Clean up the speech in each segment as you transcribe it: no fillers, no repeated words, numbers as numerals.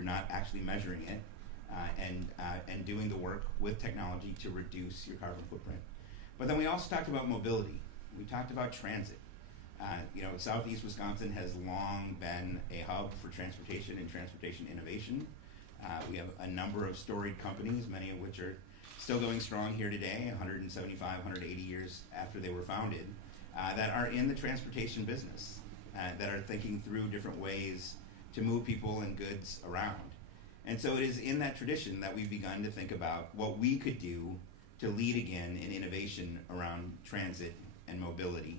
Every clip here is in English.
you're not actually measuring it and doing the work with technology to reduce your carbon footprint. But then we also talked about mobility. We talked about transit. Southeast Wisconsin has long been a hub for transportation and transportation innovation. We have a number of storied companies, many of which are still going strong here today, 175, 180 years after they were founded, that are in the transportation business, that are thinking through different ways to move people and goods around. And so it is in that tradition that we've begun to think about what we could do to lead again in innovation around transit and mobility.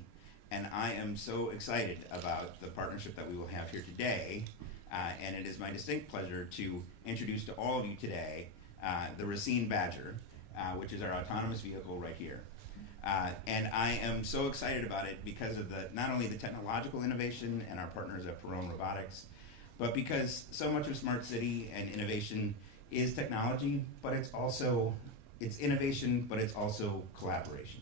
And I am so excited about the partnership that we will have here today. And it is my distinct pleasure to introduce to all of you today the Racine Badger, which is our autonomous vehicle right here. And I am so excited about it because of not only the technological innovation and our partners at Perrone Robotics, but because so much of Smart City and innovation is technology, but it's innovation, but it's also collaboration.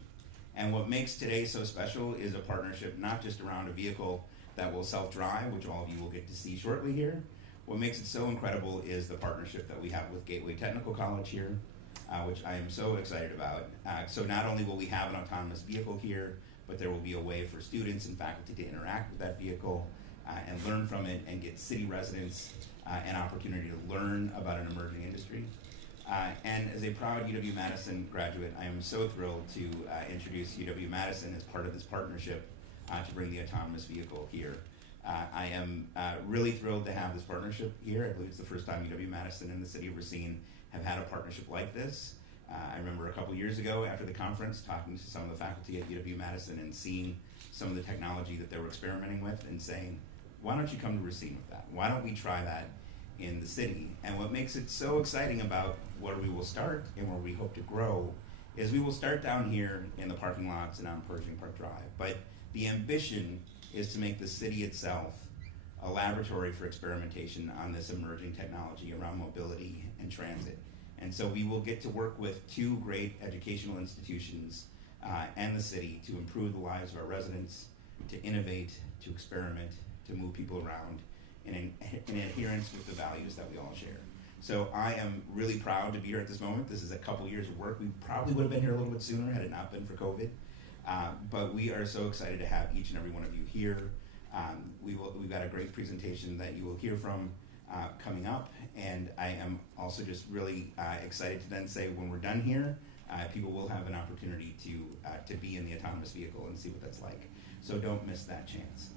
And what makes today so special is a partnership not just around a vehicle that will self-drive, which all of you will get to see shortly here. What makes it so incredible is the partnership that we have with Gateway Technical College here, which I am so excited about. So not only will we have an autonomous vehicle here, but there will be a way for students and faculty to interact with that vehicle and learn from it and get city residents an opportunity to learn about an emerging industry. And as a proud UW-Madison graduate, I am so thrilled to introduce UW-Madison as part of this partnership to bring the autonomous vehicle here. I am really thrilled to have this partnership here. I believe it's the first time UW-Madison and the city of Racine have had a partnership like this. I remember a couple years ago after the conference talking to some of the faculty at UW-Madison and seeing some of the technology that they were experimenting with and saying, why don't you come to Racine with that? Why don't we try that in the city? And what makes it so exciting about where we will start and where we hope to grow is we will start down here in the parking lots and on Pershing Park Drive. But the ambition is to make the city itself a laboratory for experimentation on this emerging technology around mobility and transit. And so we will get to work with two great educational institutions and the city to improve the lives of our residents, to innovate, to experiment, to move people around in adherence with the values that we all share. So I am really proud to be here at this moment. This is a couple years of work. We probably would have been here a little bit sooner had it not been for COVID. But we are so excited to have each and every one of you here. We've got a great presentation that you will hear from coming up. And I am also just really excited to then say when we're done here, people will have an opportunity to be in the autonomous vehicle and see what that's like. So don't miss that chance.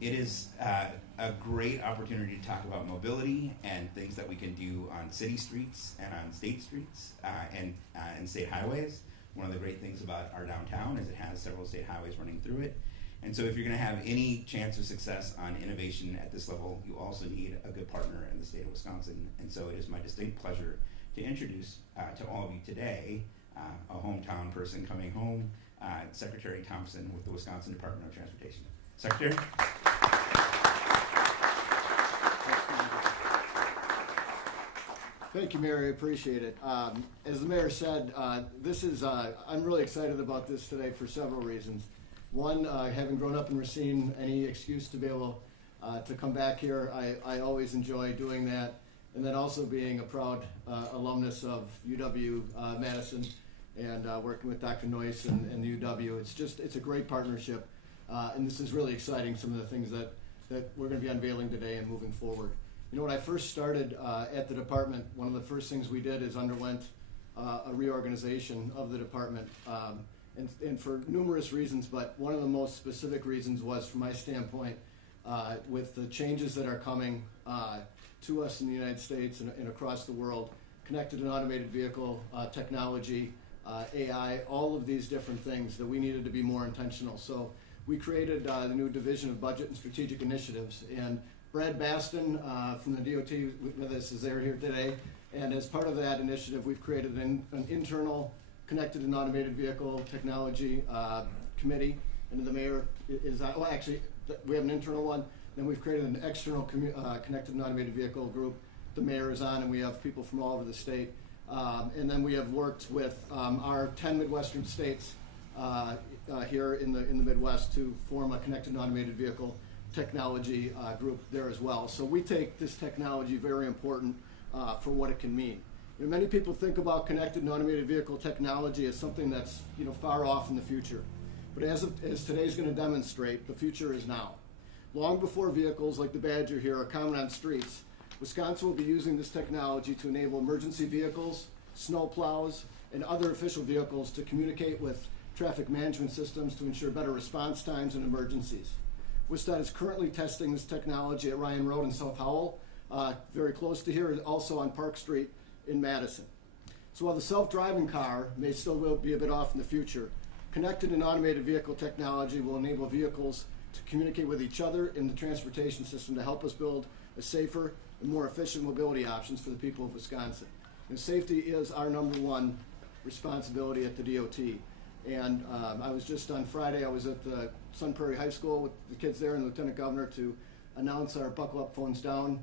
It is a great opportunity to talk about mobility and things that we can do on city streets and on state streets and state highways. One of the great things about our downtown is it has several state highways running through it. And so if you're going to have any chance of success on innovation at this level, you also need a good partner in the state of Wisconsin. And so it is my distinct pleasure to introduce to all of you today a hometown person coming home, Secretary Thompson with the Wisconsin Department of Transportation. Secretary? Thank you, Mayor. I appreciate it. As the mayor said, I'm really excited about this today for several reasons. One, having grown up in Racine, any excuse to be able to come back here, I always enjoy doing that. And then also being a proud alumnus of UW-Madison and working with Dr. Noyce and the UW. It's a great partnership. And this is really exciting, some of the things that we're going to be unveiling today and moving forward. You know, when I first started at the department, one of the first things we did is underwent a reorganization of the department, and for numerous reasons, but one of the most specific reasons was, from my standpoint, with the changes that are coming to us in the United States and across the world, connected and automated vehicle technology, AI, all of these different things, that we needed to be more intentional. So we created the new Division of Budget and Strategic Initiatives, and Brad Baston from the DOT with us is there here today, and as part of that initiative, we've created an internal Connected and Automated Vehicle Technology Committee, and the mayor is, well actually, we have an internal one, then we've created an external Connected and Automated Vehicle group the mayor is on, and we have people from all over the state. And then we have worked with our 10 Midwestern states here in the Midwest to form a Connected and Automated Vehicle technology group there as well. So we take this technology very important for what it can mean. You know, many people think about connected and automated vehicle technology as something that's far off in the future. But as today's going to demonstrate, the future is now. Long before vehicles like the Badger here are common on streets, Wisconsin will be using this technology to enable emergency vehicles, snow plows, and other official vehicles to communicate with traffic management systems to ensure better response times in emergencies. WSDOT is currently testing this technology at Ryan Road in South Howell, very close to here, and also on Park Street in Madison. So while the self-driving car may still be a bit off in the future, connected and automated vehicle technology will enable vehicles to communicate with each other in the transportation system to help us build a safer and more efficient mobility options for the people of Wisconsin. And safety is our number one responsibility at the DOT. And I was just on Friday, I was at the Sun Prairie High School with the kids there and the Lieutenant Governor to announce our Buckle Up Phones Down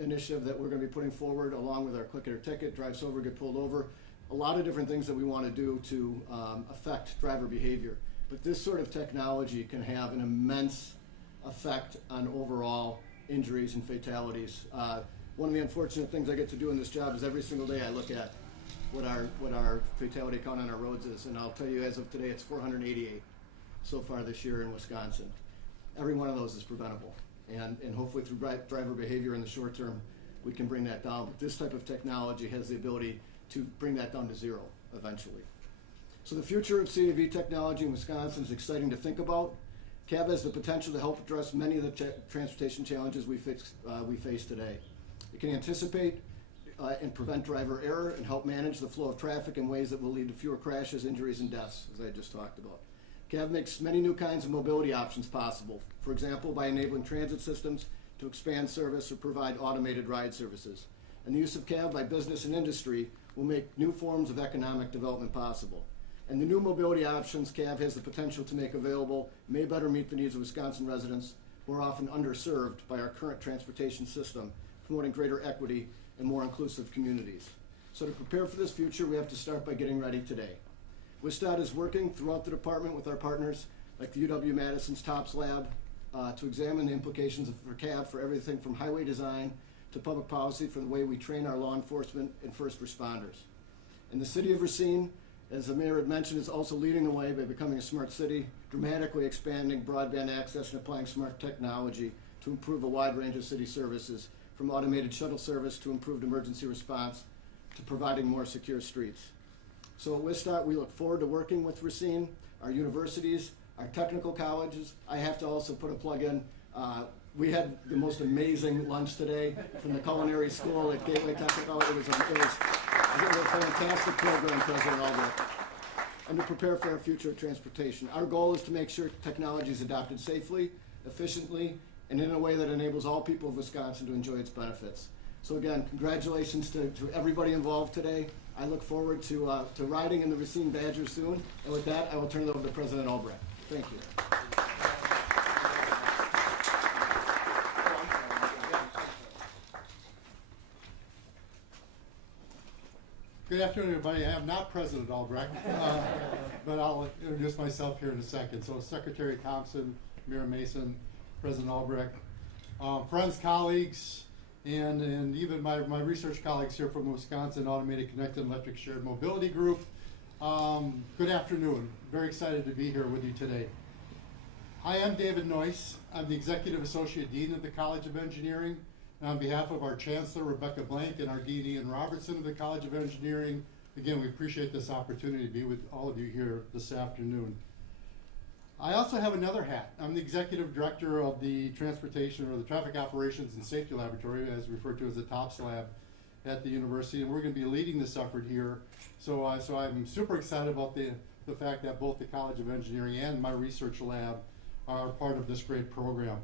initiative that we're going to be putting forward, along with our Click It or Ticket, drive sober, get pulled over. A lot of different things that we want to do to affect driver behavior. But this sort of technology can have an immense effect on overall injuries and fatalities. One of the unfortunate things I get to do in this job is every single day I look at what our fatality count on our roads is, and I'll tell you, as of today, it's 488 so far this year in Wisconsin. Every one of those is preventable, and hopefully through driver behavior in the short term, we can bring that down. But this type of technology has the ability to bring that down to zero eventually. So the future of CAV technology in Wisconsin is exciting to think about. CAV has the potential to help address many of the transportation challenges we face today. It can anticipate and prevent driver error and help manage the flow of traffic in ways that will lead to fewer crashes, injuries, and deaths, as I just talked about. CAV makes many new kinds of mobility options possible, for example, by enabling transit systems to expand service or provide automated ride services. And the use of CAV by business and industry will make new forms of economic development possible. And the new mobility options CAV has the potential to make available may better meet the needs of Wisconsin residents who are often underserved by our current transportation system, promoting greater equity and more inclusive communities. So to prepare for this future, we have to start by getting ready today. WSDOT is working throughout the department with our partners like the UW-Madison's TOPS Lab to examine the implications for CAV for everything from highway design to public policy for the way we train our law enforcement and first responders. And the city of Racine, as the mayor had mentioned, is also leading the way by becoming a smart city, dramatically expanding broadband access and applying smart technology to improve a wide range of city services, from automated shuttle service to improved emergency response to providing more secure streets. So at WSDOT, we look forward to working with Racine, our universities, our technical colleges. I have to also put a plug in. We had the most amazing lunch today from the culinary school at Gateway Technical. It was a fantastic program, President Albrecht. And to prepare for our future of transportation. Our goal is to make sure technology is adopted safely, efficiently, and in a way that enables all people of Wisconsin to enjoy its benefits. So again, congratulations to everybody involved today. I look forward to riding in the Racine Badger soon. And with that, I will turn it over to President Albrecht. Thank you. Good afternoon, everybody. I am not President Albrecht, but I'll introduce myself here in a second. So Secretary Thompson, Mayor Mason, President Albrecht, friends, colleagues, and even my research colleagues here from the Wisconsin Automated Connected Electric Shared Mobility Group. Good afternoon. Very excited to be here with you today. I am David Noyce. I'm the Executive Associate Dean of the College of Engineering. And on behalf of our Chancellor, Rebecca Blank, and our Dean, Ian Robertson of the College of Engineering, again, we appreciate this opportunity to be with all of you here this afternoon. I also have another hat. I'm the Executive Director of the Transportation, or the Traffic Operations and Safety Laboratory, as referred to as the TOPS Lab at the university, and we're going to be leading this effort here. So I'm super excited about the fact that both the College of Engineering and my research lab are part of this great program.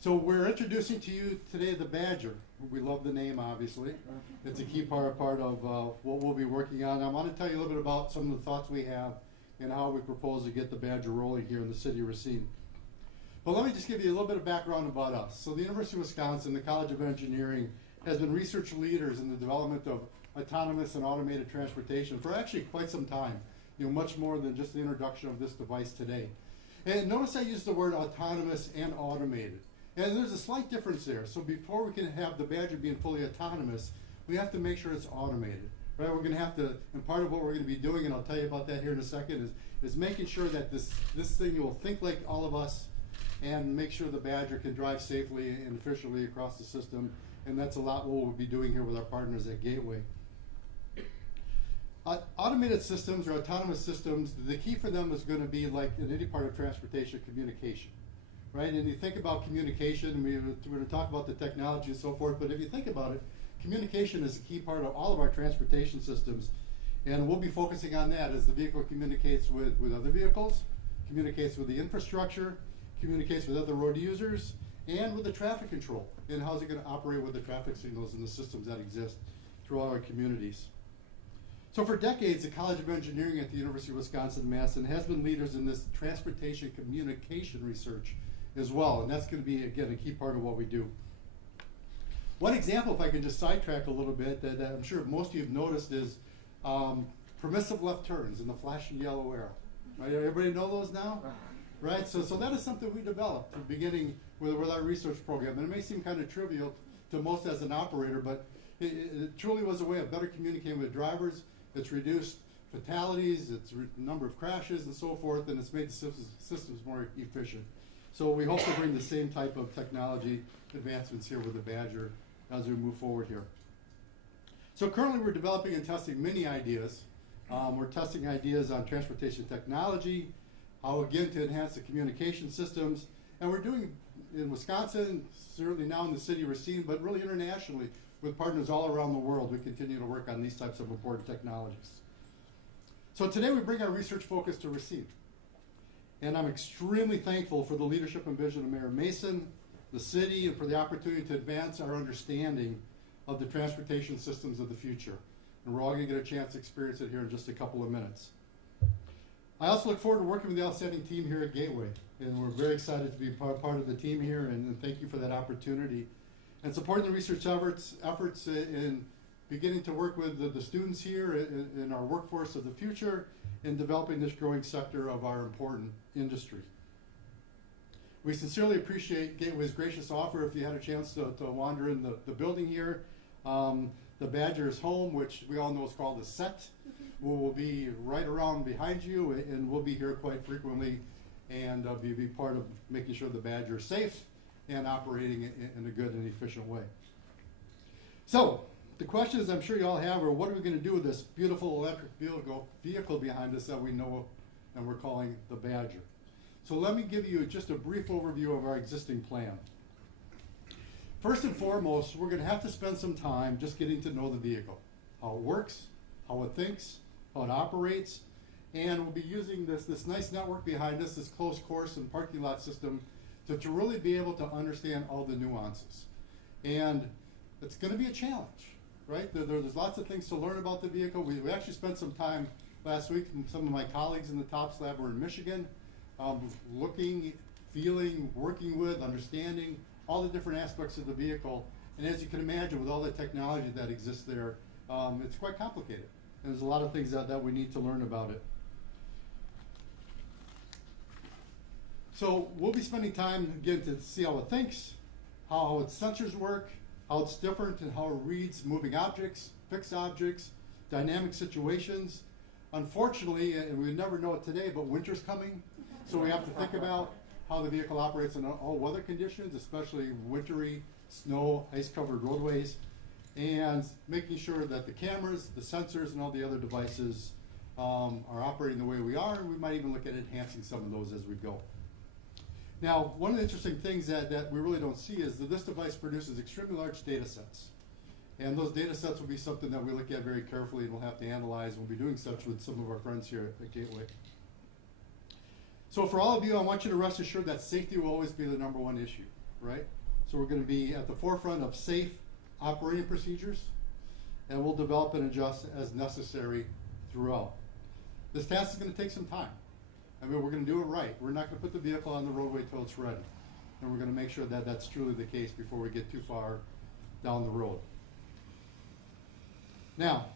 So we're introducing to you today the Badger. We love the name, obviously. It's a key part of what we'll be working on. I want to tell you a little bit about some of the thoughts we have and how we propose to get the Badger rolling here in the city of Racine. But let me just give you a little bit of background about us. So the University of Wisconsin, the College of Engineering, has been research leaders in the development of autonomous and automated transportation for actually quite some time, much more than just the introduction of this device today. And notice I used the word autonomous and automated. And there's a slight difference there. So before we can have the Badger being fully autonomous, we have to make sure it's automated. Right? We're going to have to, and part of what we're going to be doing, and I'll tell you about that here in a second, is making sure that this thing will think like all of us and make sure the Badger can drive safely and efficiently across the system. And that's a lot what we'll be doing here with our partners at Gateway. Automated systems or autonomous systems, the key for them is going to be like in any part of transportation, communication. Right? And you think about communication, we're going to talk about the technology and so forth, but if you think about it, communication is a key part of all of our transportation systems, and we'll be focusing on that as the vehicle communicates with other vehicles, communicates with the infrastructure, communicates with other road users, and with the traffic control, and how's it going to operate with the traffic signals and the systems that exist throughout our communities. So for decades, the College of Engineering at the University of Wisconsin-Madison has been leaders in this transportation communication research as well, and that's going to be, again, a key part of what we do. One example, if I can just sidetrack a little bit, that I'm sure most of you have noticed is permissive left turns and the flashing yellow arrow. Right? Everybody know those now? Right? So that is something we developed beginning with our research program. And it may seem kind of trivial to most as an operator, but it truly was a way of better communicating with drivers. It's reduced fatalities, it's number of crashes and so forth, and it's made the systems more efficient. So we hope to bring the same type of technology advancements here with the Badger as we move forward here. So currently we're developing and testing many ideas. We're testing ideas on transportation technology, how again to enhance the communication systems, and we're doing in Wisconsin, certainly now in the city of Racine, but really internationally with partners all around the world. We continue to work on these types of important technologies. So today we bring our research focus to Racine. And I'm extremely thankful for the leadership and vision of Mayor Mason, the city, and for the opportunity to advance our understanding of the transportation systems of the future. And we're all going to get a chance to experience it here in just a couple of minutes. I also look forward to working with the outstanding team here at Gateway. And we're very excited to be part of the team here, and thank you for that opportunity. And supporting the research efforts in beginning to work with the students here in our workforce of the future in developing this growing sector of our important industry. We sincerely appreciate Gateway's gracious offer. If you had a chance to wander in the building here, the Badger's home, which we all know is called the set, will be right around behind you, and we'll be here quite frequently and be part of making sure the Badger is safe and operating in a good and efficient way. So the questions I'm sure you all have are, what are we going to do with this beautiful electric vehicle behind us that we know and we're calling the Badger? So let me give you just a brief overview of our existing plan. First and foremost, we're going to have to spend some time just getting to know the vehicle, how it works, how it thinks, how it operates, and we'll be using this nice network behind us, this closed course and parking lot system, to really be able to understand all the nuances. And it's going to be a challenge, right? There's lots of things to learn about the vehicle. We actually spent some time last week, and some of my colleagues in the TOPS lab were in Michigan, looking, feeling, working with, understanding all the different aspects of the vehicle. And as you can imagine, with all the technology that exists there, it's quite complicated. And there's a lot of things that we need to learn about it. So we'll be spending time, again, to see how it thinks, how its sensors work, how it's different, and how it reads moving objects, fixed objects, dynamic situations. Unfortunately, and we never know it today, but winter's coming, so we have to think about how the vehicle operates in all weather conditions, especially wintry, snow, ice-covered roadways, and making sure that the cameras, the sensors, and all the other devices are operating the way we are, and we might even look at enhancing some of those as we go. Now, one of the interesting things that we really don't see is that this device produces extremely large data sets. And those data sets will be something that we look at very carefully and we'll have to analyze. We'll be doing such with some of our friends here at Gateway. So for all of you, I want you to rest assured that safety will always be the #1 issue, right? So we're going to be at the forefront of safe operating procedures, and we'll develop and adjust as necessary throughout. This task is going to take some time. I mean, we're going to do it right. We're not going to put the vehicle on the roadway till it's ready. And we're going to make sure that that's truly the case before we get too far down the road. Now,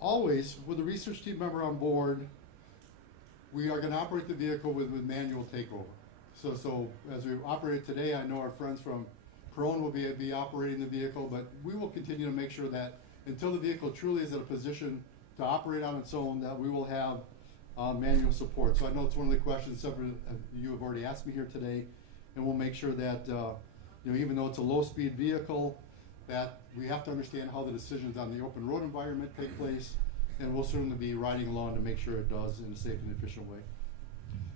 always with a research team member on board, we are going to operate the vehicle with manual takeover. So as we operate it today, I know our friends from Perone will be operating the vehicle, but we will continue to make sure that until the vehicle truly is at a position to operate on its own, that we will have manual support. So I know it's one of the questions several of you have already asked me here today, and we'll make sure that even though it's a low-speed vehicle, that we have to understand how the decisions on the open road environment take place, and we'll certainly be riding along to make sure it does in a safe and efficient way.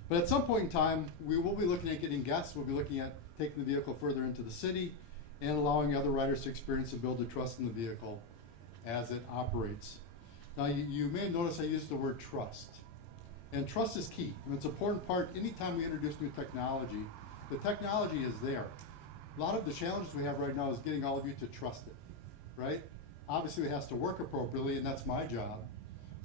But at some point in time, we will be looking at getting guests. We'll be looking at taking the vehicle further into the city and allowing other riders to experience and build the trust in the vehicle as it operates. Now, you may have noticed I used the word trust. And trust is key. And it's an important part anytime we introduce new technology. The technology is there. A lot of the challenges we have right now is getting all of you to trust it, right? Obviously, it has to work appropriately, and that's my job.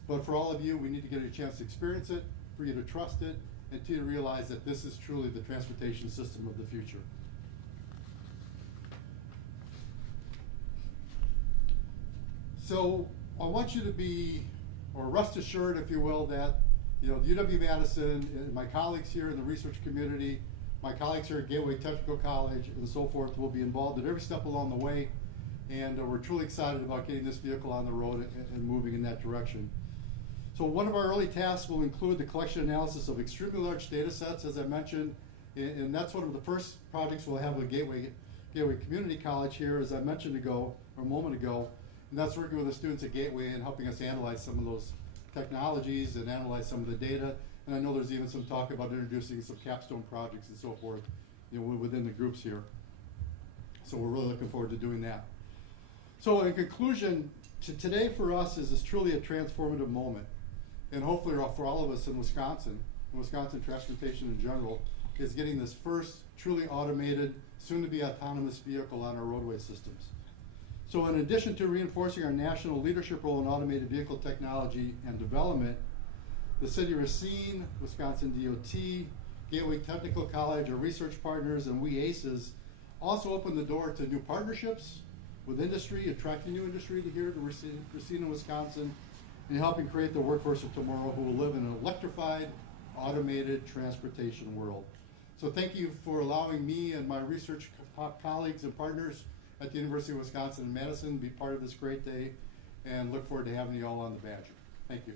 But for all of you, we need to get a chance to experience it, for you to trust it, and to realize that this is truly the transportation system of the future. So I want you to be, or rest assured, if you will, that UW-Madison, and my colleagues here in the research community, my colleagues here at Gateway Technical College, and so forth, will be involved at every step along the way. And we're truly excited about getting this vehicle on the road and moving in that direction. So one of our early tasks will include the collection and analysis of extremely large data sets, as I mentioned, and that's one of the first projects we'll have with Gateway Community College here, as I mentioned a moment ago, and that's working with the students at Gateway and helping us analyze some of those technologies and analyze some of the data. And I know there's even some talk about introducing some capstone projects and so forth, within the groups here. So we're really looking forward to doing that. So in conclusion, today for us is truly a transformative moment. And hopefully for all of us in Wisconsin transportation in general, is getting this first truly automated, soon-to-be autonomous vehicle on our roadway systems. So in addition to reinforcing our national leadership role in automated vehicle technology and development, the City of Racine, Wisconsin DOT, Gateway Technical College, our research partners, and we ACES also open the door to new partnerships with industry, attracting new industry to here to Racine and Wisconsin, and helping create the workforce of tomorrow who will live in an electrified, automated transportation world. So thank you for allowing me and my research colleagues and partners at the University of Wisconsin-Madison to be part of this great day, and look forward to having you all on the Badger. Thank you.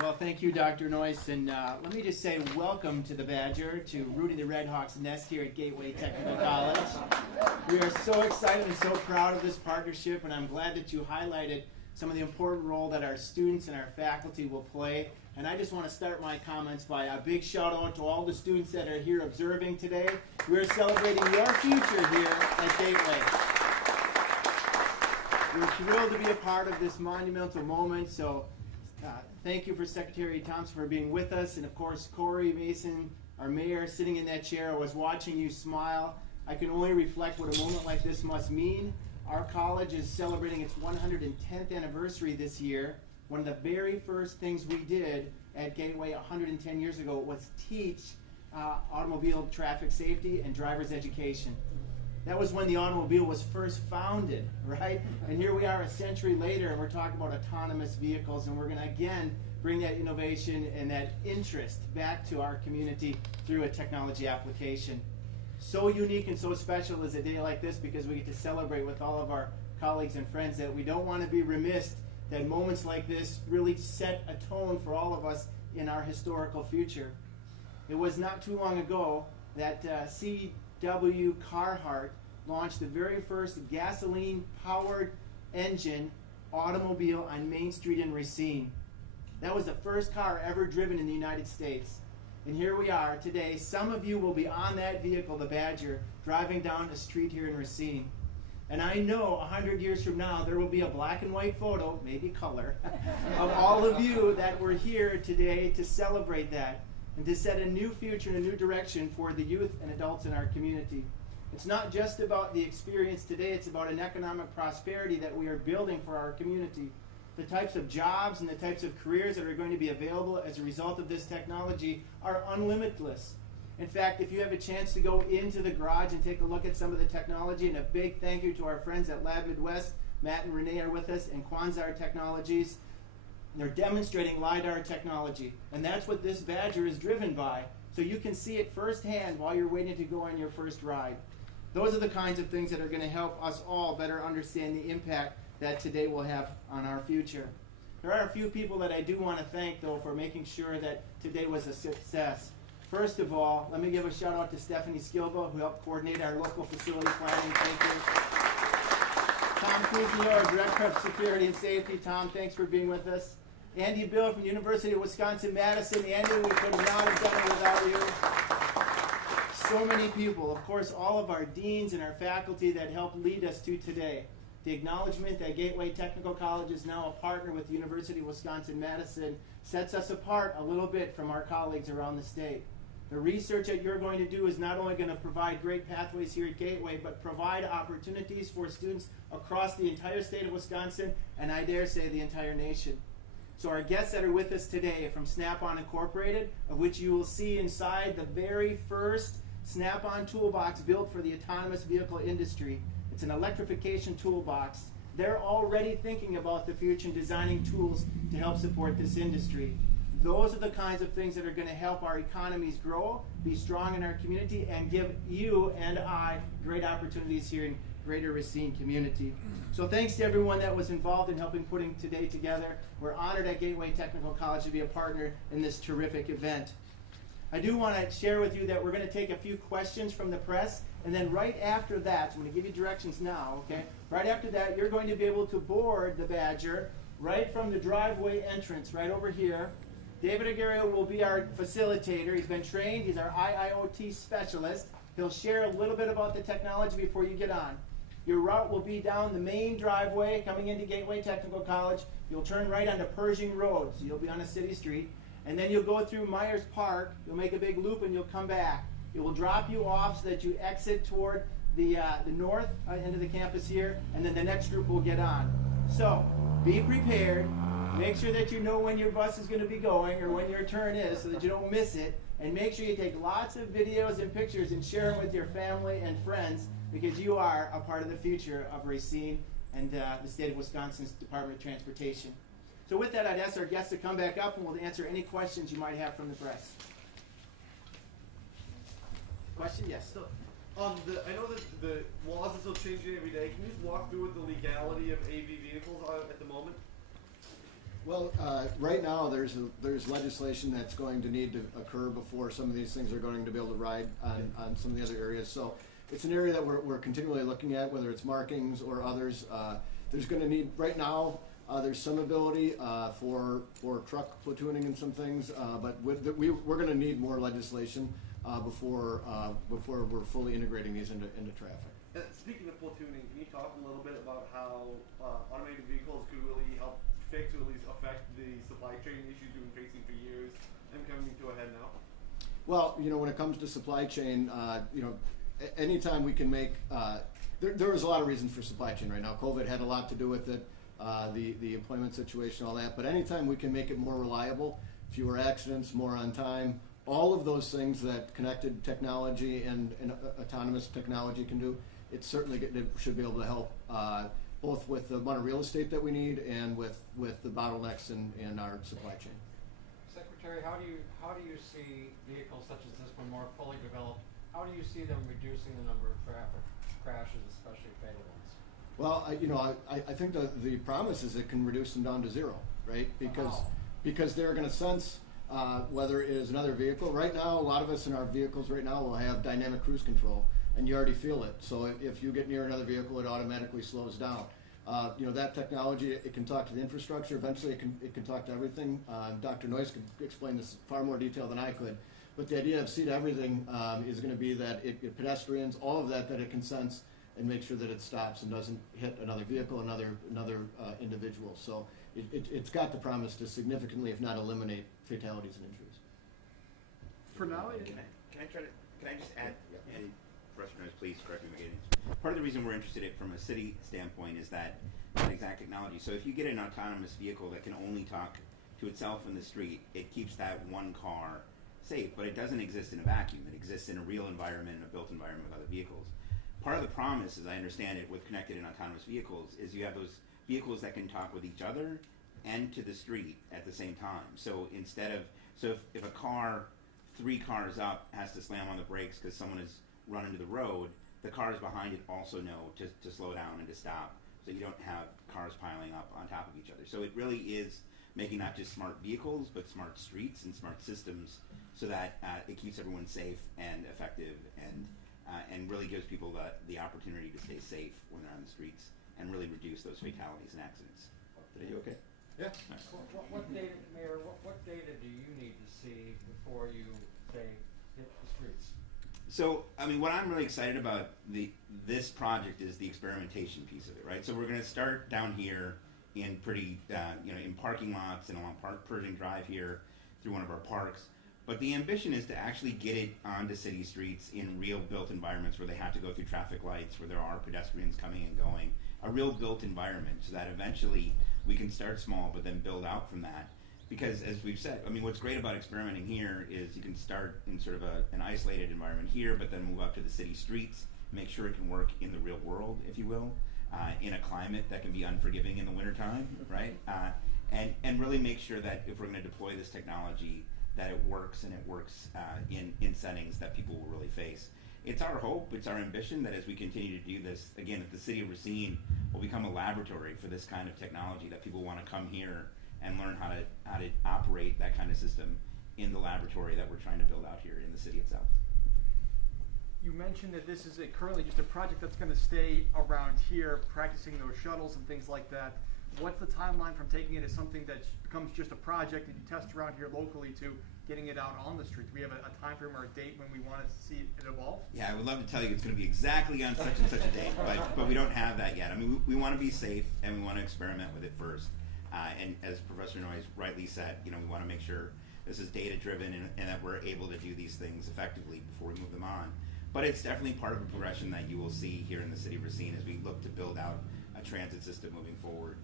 Well, thank you, Dr. Noyce, and let me just say welcome to the Badger, to Rudy the Red Hawk's nest here at Gateway Technical College. We are so excited and so proud of this partnership, and I'm glad that you highlighted some of the important role that our students and our faculty will play. And I just want to start my comments by a big shout out to all the students that are here observing today. We're celebrating your future here at Gateway. We're thrilled to be a part of this monumental moment, so thank you for Secretary Thompson for being with us, and of course Corey Mason, our mayor, sitting in that chair. I was watching you smile. I can only reflect what a moment like this must mean. Our college is celebrating its 110th anniversary this year. One of the very first things we did at Gateway 110 years ago was teach automobile traffic safety and driver's education. That was when the automobile was first founded, right? And here we are a century later, and we're talking about autonomous vehicles, and we're going to again bring that innovation and that interest back to our community through a technology application. So unique and so special is a day like this because we get to celebrate with all of our colleagues and friends that we don't want to be remiss that moments like this really set a tone for all of in our historical future. It was not too long ago that C.W. Carhart launched the very first gasoline-powered engine automobile on Main Street in Racine. That was the first car ever driven in the United States. And here we are today. Some of you will be on that vehicle, the Badger, driving down a street here in Racine. And I know 100 years from now there will be a black and white photo, maybe color, of all of you that were here today to celebrate that and to set a new future and a new direction for the youth and adults in our community. It's not just about the experience today, it's about an economic prosperity that we are building for our community. The types of jobs and the types of careers that are going to be available as a result of this technology are unlimitless. In fact, if you have a chance to go into the garage and take a look at some of the technology, and a big thank you to our friends at Lab Midwest Matt and Renee are with us, and Quanzar Technologies. They're demonstrating LiDAR technology, and that's what this Badger is driven by. So you can see it firsthand while you're waiting to go on your first ride. Those are the kinds of things that are going to help us all better understand the impact that today will have on our future. There are a few people that I do want to thank, though, for making sure that today was a success. First of all, let me give a shout out to Stephanie Skilba, who helped coordinate our local facility planning. Thank you. Tom Kuzio, our Director of Security and Safety. Tom, thanks for being with us. Andy Bill from University of Wisconsin-Madison. Andy, we could not have done it without you. So many people, of course, all of our deans and our faculty that helped lead us to today. The acknowledgement that Gateway Technical College is now a partner with the University of Wisconsin-Madison sets us apart a little bit from our colleagues around the state. The research that you're going to do is not only going to provide great pathways here at Gateway, but provide opportunities for students across the entire state of Wisconsin, and I dare say the entire nation. So our guests that are with us today from Snap-on Incorporated, of which you will see inside the very first Snap-on toolbox built for the autonomous vehicle industry. It's an electrification toolbox. They're already thinking about the future and designing tools to help support this industry. Those are the kinds of things that are going to help our economies grow, be strong in our community, and give you and I great opportunities here in greater Racine community. So thanks to everyone that was involved in helping putting today together. We're honored at Gateway Technical College to be a partner in this terrific event. I do want to share with you that we're going to take a few questions from the press, and then right after that, so I'm going to give you directions now, okay? Right after that, you're going to be able to board the Badger right from the driveway entrance, right over here. David Aguirre will be our facilitator. He's been trained. He's our IIoT specialist. He'll share a little bit about the technology before you get on. Your route will be down the main driveway coming into Gateway Technical College. You'll turn right onto Pershing Road, so you'll be on a city street. And then you'll go through Myers Park. You'll make a big loop and you'll come back. It will drop you off so that you exit toward the north end of the campus here, and then the next group will get on. So be prepared. Make sure that you know when your bus is going to be going or when your turn is so that you don't miss it. And make sure you take lots of videos and pictures and share them with your family and friends, because you are a part of the future of Racine and the state of Wisconsin's Department of Transportation. So with that, I'd ask our guests to come back up and we'll answer any questions you might have from the press. Question? Yes. So, I know that the laws are still changing every day. Can you just walk through what the legality of AV vehicles are at the moment? Well, right now there's legislation that's going to need to occur before some of these things are going to be able to ride on some of the other areas. So it's an area that we're continually looking at, whether it's markings or others. There's going to need, right now, there's some ability for truck platooning and some things, but we're going to need more legislation before we're fully integrating these into traffic. Speaking of platooning, can you talk a little bit about how automated vehicles could really help fix or at least affect the supply chain issues you've been facing for years and coming to a head now? Well, when it comes to supply chain, anytime we can make, there is a lot of reasons for supply chain right now. COVID had a lot to do with it, the employment situation, all that. But anytime we can make it more reliable, fewer accidents, more on time, all of those things that connected technology and autonomous technology can do, it certainly should be able to help both with the amount of real estate that we need and with the bottlenecks in our supply chain. Secretary, how do you see vehicles such as this one more fully developed? How do you see them reducing the number of traffic crashes, especially fatal ones? Well, I think the promise is it can reduce them down to zero, right? Because they're going to sense whether it is another vehicle. Right now, a lot of us in our vehicles right now will have dynamic cruise control, and you already feel it. So if you get near another vehicle, it automatically slows down. That technology, it can talk to the infrastructure. Eventually, it can talk to everything. Dr. Noyce could explain this far more detail than I could. But the idea of see to everything is going to be that pedestrians, all of that it can sense and make sure that it stops and doesn't hit another vehicle, another individual. So it's got the promise to significantly, if not eliminate, fatalities and injuries. For now, can I just add? And Professor Noyce, please correct me if I'm getting. Part of the reason we're interested in it from a city standpoint is that exact technology. So if you get an autonomous vehicle that can only talk to itself in the street, it keeps that one car safe, but it doesn't exist in a vacuum. It exists in a real environment, in a built environment with other vehicles. part of the promise, as I understand it, with connected and autonomous vehicles is you have those vehicles that can talk with each other and to the street at the same time. So if a car 3 cars up has to slam on the brakes because someone has run into the road, the cars behind it also know to slow down and to stop, so you don't have cars piling up on top of each other. So it really is making not just smart vehicles, but smart streets and smart systems, so that it keeps everyone safe and effective, and really gives people the opportunity to stay safe when they're on the streets and really reduce those fatalities and accidents. Did I do okay? Yeah. Nice. What data, Mayor, what data do you need to see before you say hit the streets? So, I mean, what I'm really excited about this project is the experimentation piece of it, right? So we're going to start down here in pretty, in parking lots and along Pershing Drive here through one of our parks. But the ambition is to actually get it onto city streets in real built environments where they have to go through traffic lights, where there are pedestrians coming and going, a real built environment, so that eventually we can start small but then build out from that. Because as we've said, I mean, what's great about experimenting here is you can start in sort of an isolated environment here, but then move up to the city streets, make sure it can work in the real world, if you will, in a climate that can be unforgiving in the wintertime, right? And really make sure that if we're going to deploy this technology, that it works, and it works in settings that people will really face. It's our hope, it's our ambition that as we continue to do this, again, that the city of Racine will become a laboratory for this kind of technology, that people want to come here and learn how to operate that kind of system in the laboratory that we're trying to build out here in the city itself. You mentioned that this is currently just a project that's going to stay around here, practicing those shuttles and things like that. What's the timeline from taking it as something that becomes just a project that you test around here locally to getting it out on the street? Do we have a time frame or a date when we want to see it evolve? Yeah, I would love to tell you it's going to be exactly on such and such a date, but we don't have that yet. I mean, we want to be safe, and we want to experiment with it first. And as Professor Noyes rightly said, we want to make sure this is data driven and that we're able to do these things effectively before we move them on. But it's definitely part of a progression that you will see here in the city of Racine as we look to build out a transit system moving forward.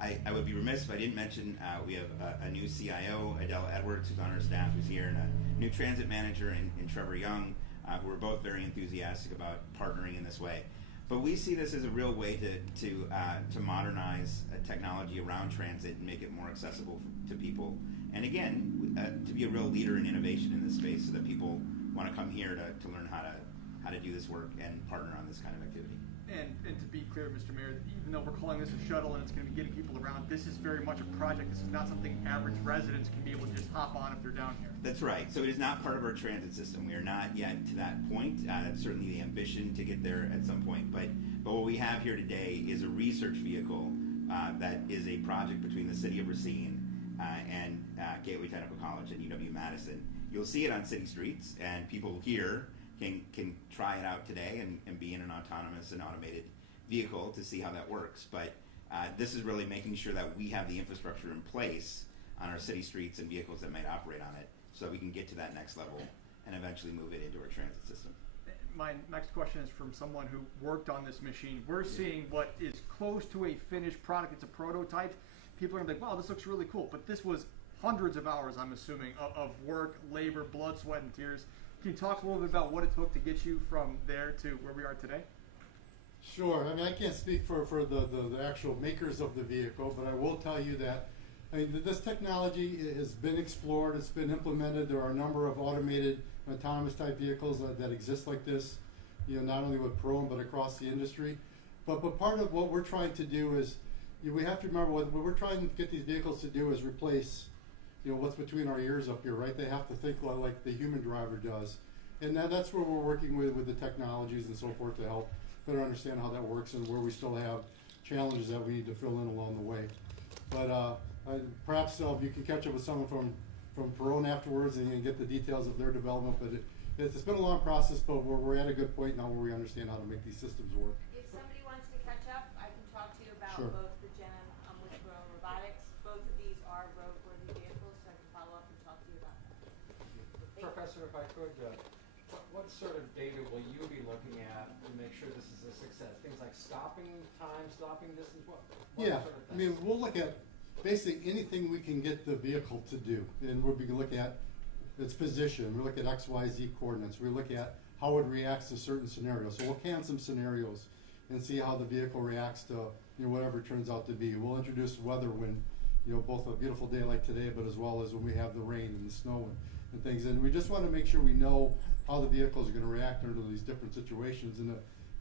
I would be remiss if I didn't mention we have a new CIO, Adele Edwards, who's on our staff, who's here, and a new transit manager in Trevor Young, who are both very enthusiastic about partnering in this way. But we see this as a real way to modernize technology around transit and make it more accessible to people. And again, to be a real leader in innovation in this space, so that people want to come here to learn how to do this work and partner on this kind of activity. And to be clear, Mr. Mayor, even though we're calling this a shuttle and it's going to be getting people around, this is very much a project. This is not something average residents can be able to just hop on if they're down here. That's right. So it is not part of our transit system. We are not yet to that point. That's certainly the ambition to get there at some point. But what we have here today is a research vehicle that is a project between the city of Racine and Gateway Technical College and UW-Madison. You'll see it on city streets, and people here can try it out today and be in an autonomous and automated vehicle to see how that works. But this is really making sure that we have the infrastructure in place on our city streets and vehicles that might operate on it, so that we can get to that next level and eventually move it into our transit system. My next question is from someone who worked on this machine. We're seeing what is close to a finished product. It's a prototype. People are going to be like, wow, this looks really cool. But this was hundreds of hours, I'm assuming, of work, labor, blood, sweat, and tears. Can you talk a little bit about what it took to get you from there to where we are today? Sure. I mean, I can't speak for the actual makers of the vehicle, but I will tell you that this technology has been explored, it's been implemented. There are a number of automated autonomous type vehicles that exist like this, not only with Perone but across the industry. But part of what we're trying to do is, we have to remember what we're trying to get these vehicles to do is replace what's between our ears up here, right? They have to think like the human driver does. And that's where we're working with the technologies and so forth to help better understand how that works, and where we still have challenges that we need to fill in along the way. But perhaps you can catch up with someone from Perone afterwards and get the details of their development. But it's been a long process, but we're at a good point now where we understand how to make these systems work. If somebody wants to catch up, I can talk to you about Sure. both the gen with Perone Robotics. Both of these are roadworthy vehicles, so I can follow up and talk to you about that. Professor, if I could, what sort of data will you be looking at to make sure this is a success? Things like stopping time, stopping distance, what Yeah, sort of I mean, we'll look at basically anything we can get the vehicle to do, and we'll be looking at its position. We look at X, Y, Z coordinates. We look at how it reacts to certain scenarios. So we'll can some scenarios and see how the vehicle reacts to whatever it turns out to be. We'll introduce weather when both a beautiful day like today, but as well as when we have the rain and the snow and things. And we just want to make sure we know how the vehicles are going to react under these different situations. And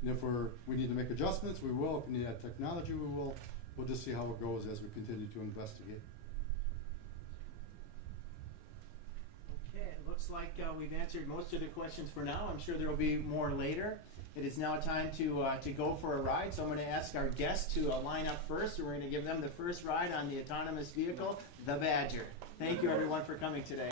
if we need to make adjustments, we will. If we need to add technology, we will. We'll just see how it goes as we continue to investigate. Okay, it looks like we've answered most of the questions for now. I'm sure there will be more later. It is now time to go for a ride, so I'm going to ask our guests to line up first, and we're going to give them the first ride on the autonomous vehicle, the Badger. Thank you, everyone, for coming today.